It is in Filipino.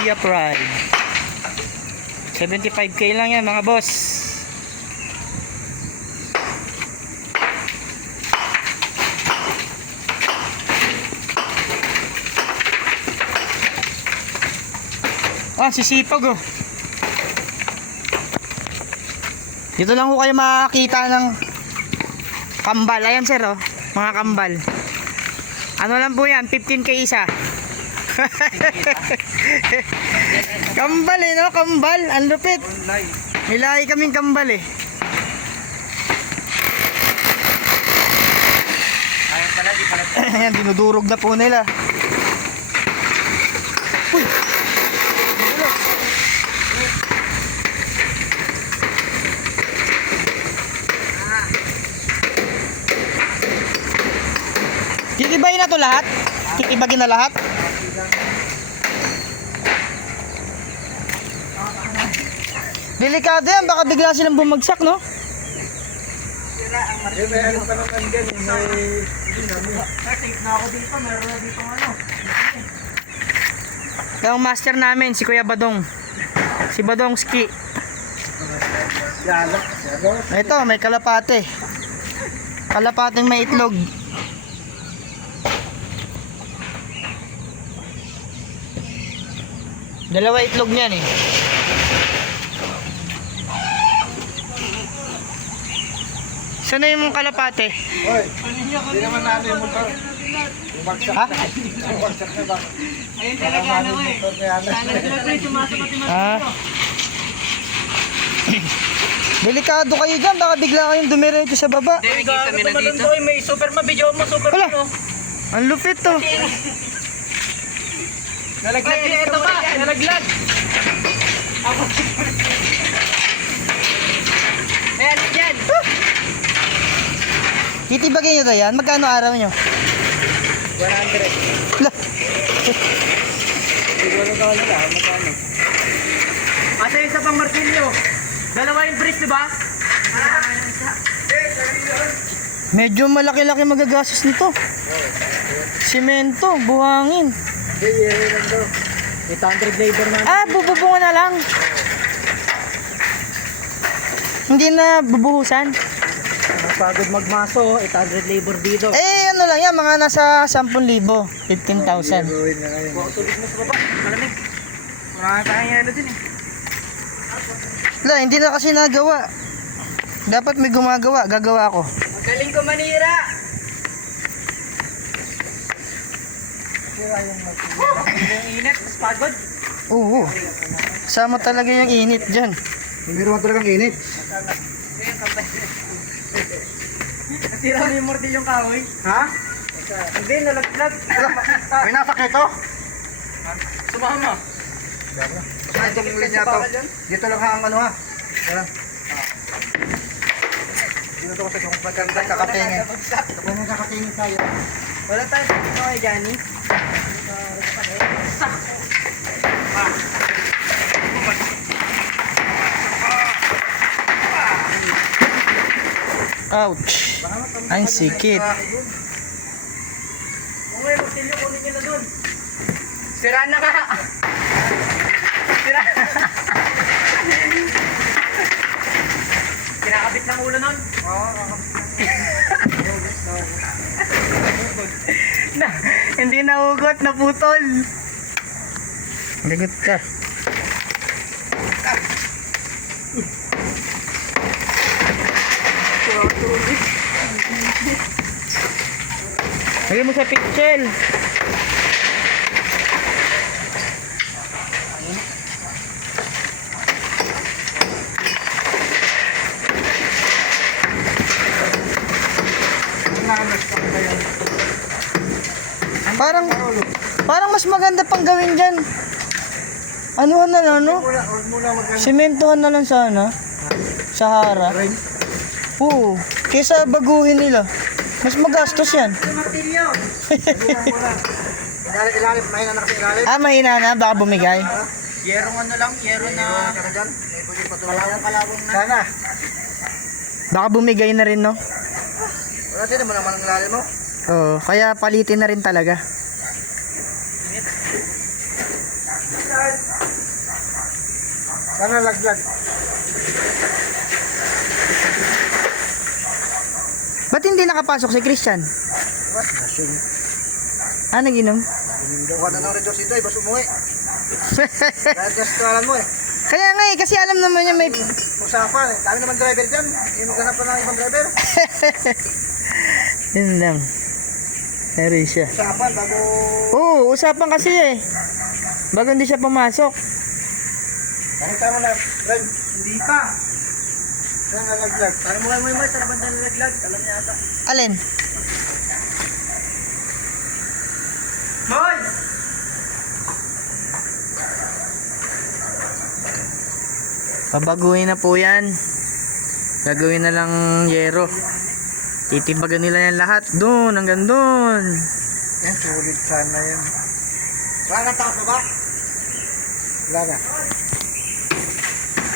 Gia Pride. 75k lang yan mga boss. Ah, sisipag oh. Dito lang ko kayo makakita ng kambal. Ayan sir oh, mga kambal. Ano lang po yan, 15k isa. kambal eh no, kambal. Ang lupit. Nilahi kaming kambal eh. Ayun pala, di pala. Ayan, dinudurog na po nila. Uy! Titibayin na to lahat? Titibagin na lahat? Delikado yan, baka bigla silang bumagsak, no? Eh, may ano pa naman dyan. May... Na ako dito. Meron na dito ano. Yung master namin, si Kuya Badong. Si Badong Ski. Ito, may kalapate. Kalapating may itlog. Dalawa itlog niyan eh. Saan na yung kalapate? Hoy, hindi naman natin yung motor. Bumagsak Ha? na. Bumagsak na ba? Ayun talaga ano eh. Motor. Sana sila pre, sumasagot yung Ah. Delikado kayo dyan, baka bigla kayong dumiretso sa baba. Hindi, kami na dito. May super mabidyo mo, super Wala. ano. Ang lupit to. Nalaglag din ito ba? Nalaglag. Ako. Ayan, yan. Titibagin nyo to yan? Magkano araw nyo? 100. Lah, Siguro ka wala. Magkano? Asa yung isa pang martilyo? Dalawa yung bridge, di ba? medyo malaki-laki magagastos nito. Simento, buhangin. Hindi, yero lang daw. 800 labor na. Ah, bububungan na lang. Hindi na bubuhusan. Napagod magmaso. 800 labor dito. Eh, ano lang yan, mga nasa 10,000, 15,000. Gawin na ngayon. Tubig mo sa baba. Malamig. Wala tayong ano din eh. Wala, hindi na kasi nagawa. Dapat may gumagawa, gagawa ako. Magaling ko manira. Yung init, mas pagod. Oo. Sama talaga yung init dyan. Meron talagang init. Nasira mo yung mortilyong kahoy. Ha? Hindi, nalaglag. May nasakit to? Sumama. Saan itong linya to? Dito lang ha ang ano ha. Yan. Dito to kasi kung maganda kakatingin. Kung magkakatingin tayo. Wala tayo sa kay Johnny. Ouch. Ang sikit. May mortilyo, kunin niyo na dun. Sira na ka. Sira. Kinakabit ng ulo nun. na, hindi nahugot, naputol. Ligot ka. Lagyan mo sa pitchel. Parang parang mas maganda pang gawin diyan. Anuhan na lang, no? Sementohan na lang sana. Sahara. Ring. Oo. Kesa baguhin nila. Mas magastos yan. Ilalim. May na kasi ilalim. Ah, mahina na. Baka bumigay. Yerong ano lang, yero na. Kalawang na. Sana. Baka bumigay na rin, no? Wala din naman naman ang ilalim mo. Oo. Kaya palitin na rin talaga. Nanalaglag. Ba't hindi nakapasok si Christian? What? Lasing. Ah, nag-inom? Huwag na nang redor dito eh, basta umuwi. Gastualan mo eh. Kaya nga eh, kasi alam naman niya may... Usapan eh. Dami naman driver dyan. Eh, maghanap pa ng ibang driver. Yun lang. Pero siya. Usapan bago... Oo, usapan kasi eh. Bago hindi siya pumasok. Nakita mo na, drive. Hindi pa. Nanalaglag. Para mo kayo mo yung sa bandang nalaglag. Alam niya ata. Alin? Moy! Babaguhin na po yan. Gagawin na lang yero. Titibagan nila yan lahat. Doon, hanggang doon. Yan, sulit sana yan. Wala na takas na ba? Wala na.